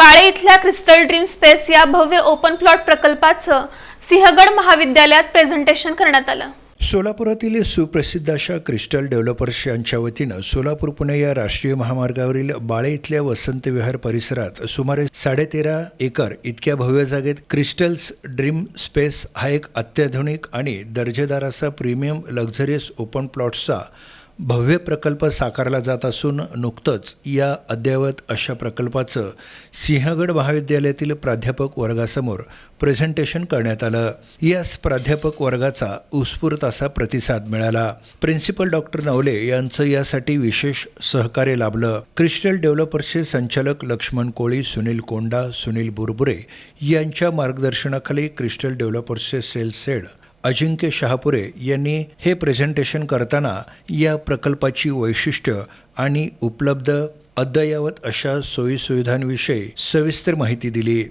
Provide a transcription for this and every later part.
बाळे इथल्या crystal dream space या भव्य ओपन प्लॉट प्रकल्पाचं सिंहगड महाविद्यालयात प्रेझेंटेशन करण्यात आलं। सोलापुरातील सुप्रसिद्ध अशा क्रिस्टल डेव्हलपर्स यांच्या वतीनं सोलापूर पुणे या राष्ट्रीय महामार्गावरील बाळे इथल्या वसंत विहार परिसरात सुमारे 13.5 एकर इतक्या भव्य जागेत क्रिस्टल्स ड्रीम स्पेस हा एक अत्याधुनिक आणि दर्जेदार असा प्रीमियम लक्झरियस ओपन प्लॉट्सचा भव्य प्रकल्प साकारला जात असून नुकतंच या अद्ययावत अशा प्रकल्पाचं सिंहगड महाविद्यालयातील प्राध्यापक वर्गासमोर प्रेझेंटेशन करण्यात आलं। यास प्राध्यापक वर्गाचा उत्स्फूर्त असा प्रतिसाद मिळाला। प्रिन्सिपल डॉक्टर नवले यांचं यासाठी विशेष सहकार्य लाभलं। क्रिस्टल डेव्हलपर्सचे संचालक लक्ष्मण कोळी, सुनील कोंडा, सुनील बुरबुरे यांच्या मार्गदर्शनाखाली क्रिस्टल डेव्हलपर्सचे सेल्स हेड अजिंक्य शहापुरे यांनी हे प्रेझेंटेशन करताना या प्रकल्पाची वैशिष्ट्य आणि उपलब्ध अद्ययावत अशा सोयीसुविधांविषयी सविस्तर माहिती दिली।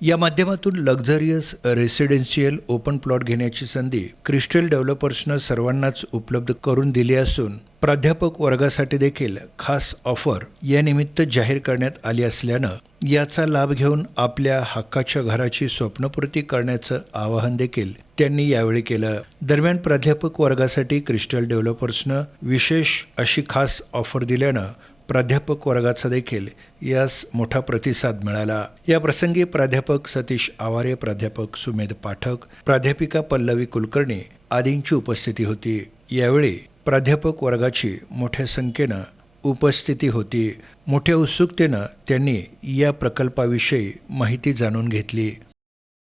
या माध्यमातून लक्झरियस रेसिडेन्शियल ओपन प्लॉट घेण्याची संधी क्रिस्टल डेव्हलपर्सनं सर्वांनाच उपलब्ध करून दिली असून प्राध्यापक वर्गासाठी देखील खास ऑफर या निमित्त जाहीर करण्यात आली असल्यानं याचा लाभ घेऊन आपल्या हक्काच्या घराची स्वप्नपूर्ती करण्याचं आवाहन देखील त्यांनी यावेळी केलं। दरम्यान प्राध्यापक वर्गासाठी क्रिस्टल डेव्हलपर्सनं विशेष अशी खास ऑफर दिल्यानं प्राध्यापक वर्गाचा देखील यास मोठा प्रतिसाद मिळाला। या प्रसंगी प्राध्यापक सतीश आवारे, प्राध्यापक सुमेध पाठक, प्राध्यापिका पल्लवी कुलकर्णी आदींची उपस्थिती होती। यावेळी प्राध्यापक वर्गाची मोठ्या संख्येनं उपस्थिती होती। मोठ्या उत्सुकतेनं त्यांनी या प्रकल्पाविषयी माहिती जाणून घेतली।